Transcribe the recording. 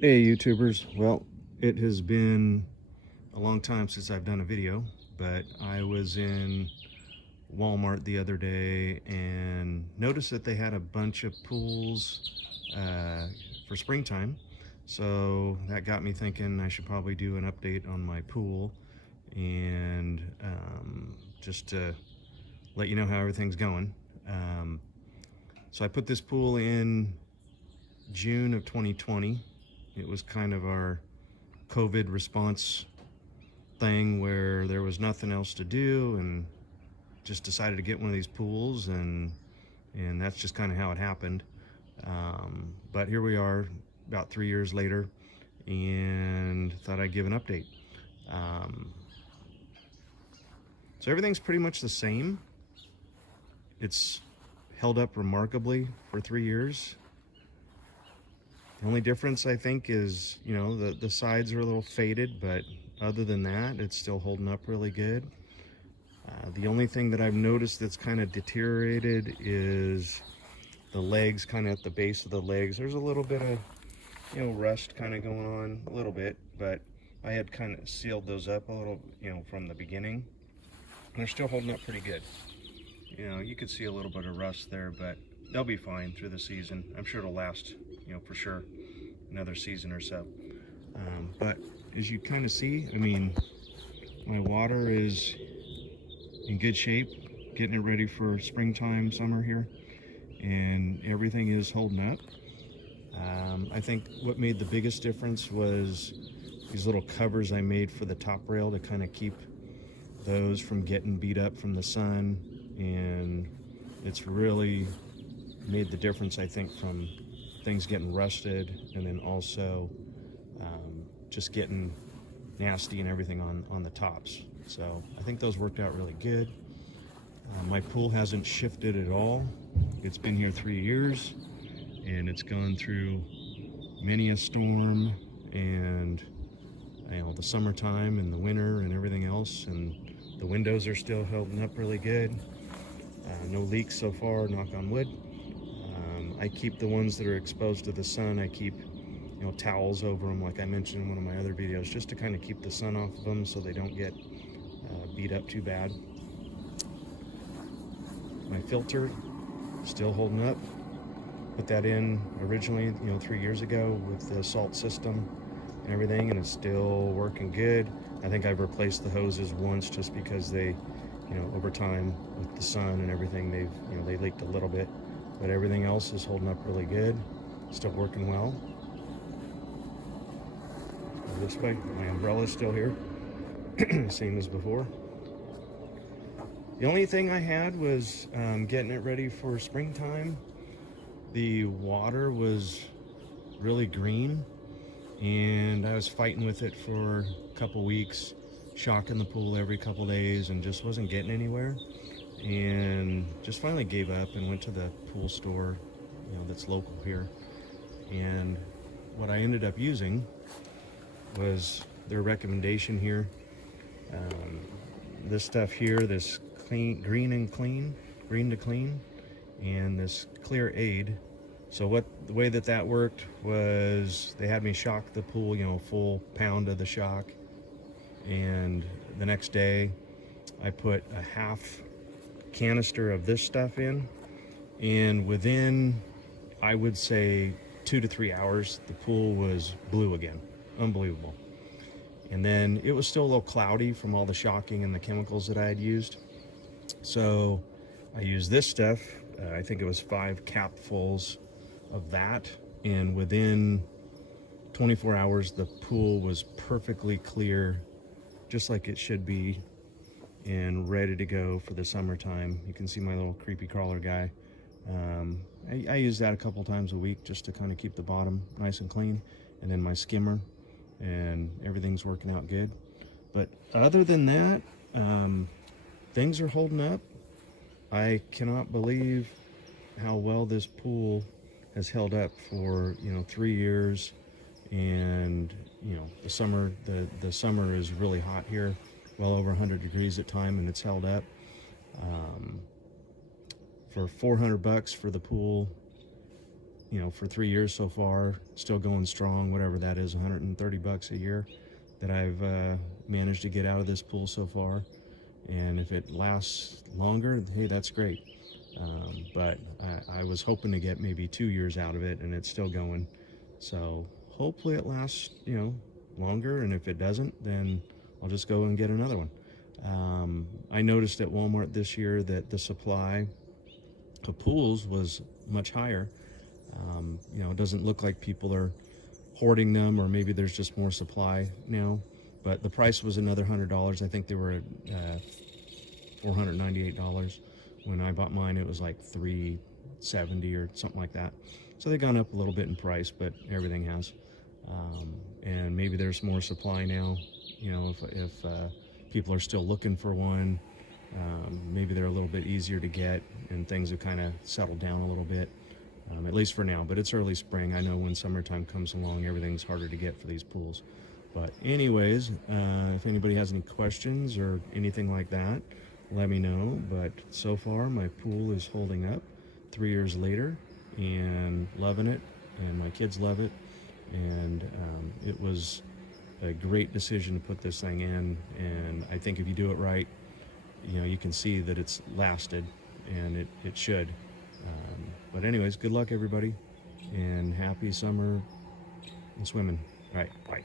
Hey YouTubers, well, it has been a long time since I've done a video, but I was in Walmart the other day and noticed that they had a bunch of pools for springtime. So that got me thinking I should probably do an update on my pool and just to let you know how everything's going. Um, so I put this pool in June of 2020. It was kind of our COVID response thing where there was nothing else to do and just decided to get one of these pools, and that's just kind of how it happened. But here we are about 3 years later and thought I'd give an update. Um, so everything's pretty much the same. It's held up remarkably for 3 years. The only difference I think is, the sides are a little faded, but other than that, it's still holding up really good. The only thing that I've noticed that's kind of deteriorated is the legs, kind of at the base of the legs. There's a little bit of, rust kind of going on, a little bit, but I had kind of sealed those up a little, from the beginning. And they're still holding up pretty good. You could see a little bit of rust there, but they'll be fine through the season. I'm sure it'll last, for sure, another season or so. But as you kind of see, I mean, my water is in good shape, getting it ready for springtime, summer here, and everything is holding up. I think what made the biggest difference was these little covers I made for the top rail to kind of keep those from getting beat up from the sun, and it's really made the difference, I think, from things getting rusted and then also just getting nasty and everything on the tops. So I think those worked out really good. My pool hasn't shifted at all. It's been here 3 years and it's gone through many a storm and the summertime and the winter and everything else, and the windows are still holding up really good. No leaks so far, knock on wood. I keep the ones that are exposed to the sun, I keep towels over them, like I mentioned in one of my other videos, just to kind of keep the sun off of them so they don't get beat up too bad. My filter still holding up. Put that in originally 3 years ago with the salt system and everything, and it's still working good. I think I've replaced the hoses once just because they over time with the sun and everything, they leaked a little bit, but everything else is holding up really good, still working well. This way, my umbrella's still here, same as before. The only thing I had was getting it ready for springtime. The water was really green and I was fighting with it for a couple weeks, shocking the pool every couple days, and just wasn't getting anywhere, and just finally gave up and went to the pool store that's local here. And what I ended up using was their recommendation here. This stuff here, this green to clean, and this clear aid. So the way that worked was they had me shock the pool, a full pound of the shock, and the next day I put a half canister of this stuff in, and within, I would say, 2 to 3 hours, the pool was blue again. Unbelievable. And then it was still a little cloudy from all the shocking and the chemicals that I had used. So I used this stuff, I think it was 5 capfuls of that, and within 24 hours the pool was perfectly clear, just like it should be, and ready to go for the summertime. You can see my little creepy crawler guy. I use that a couple times a week just to kind of keep the bottom nice and clean, and then my skimmer, and everything's working out good. But other than that, things are holding up. I cannot believe how well this pool has held up for 3 years, and the summer is really hot here, well over 100 degrees at time, and it's held up. For $400 for the pool, you know, for 3 years so far, still going strong, whatever that is, 130 bucks a year that I've managed to get out of this pool so far. And if it lasts longer, hey, that's great. But I was hoping to get maybe 2 years out of it, and it's still going. So hopefully it lasts, you know, longer. And if it doesn't, then I'll just go and get another one. I noticed at Walmart this year that the supply of pools was much higher. You know, it doesn't look like people are hoarding them, or maybe there's just more supply now. But the price was another $100. I think they were at $498. When I bought mine, it was like $370 or something like that. So they've gone up a little bit in price, but everything has. And maybe there's more supply now. You know, if people are still looking for one, maybe they're a little bit easier to get, and things have kind of settled down a little bit, at least for now. But it's early spring. I know when summertime comes along, everything's harder to get for these pools. But anyways, if anybody has any questions or anything like that, let me know. But so far, my pool is holding up 3 years later, and loving it, and my kids love it. And it was a great decision to put this thing in, and I think if you do it right, you know, you can see that it's lasted, and it should. But anyways, good luck everybody, and happy summer and swimming. All right, bye.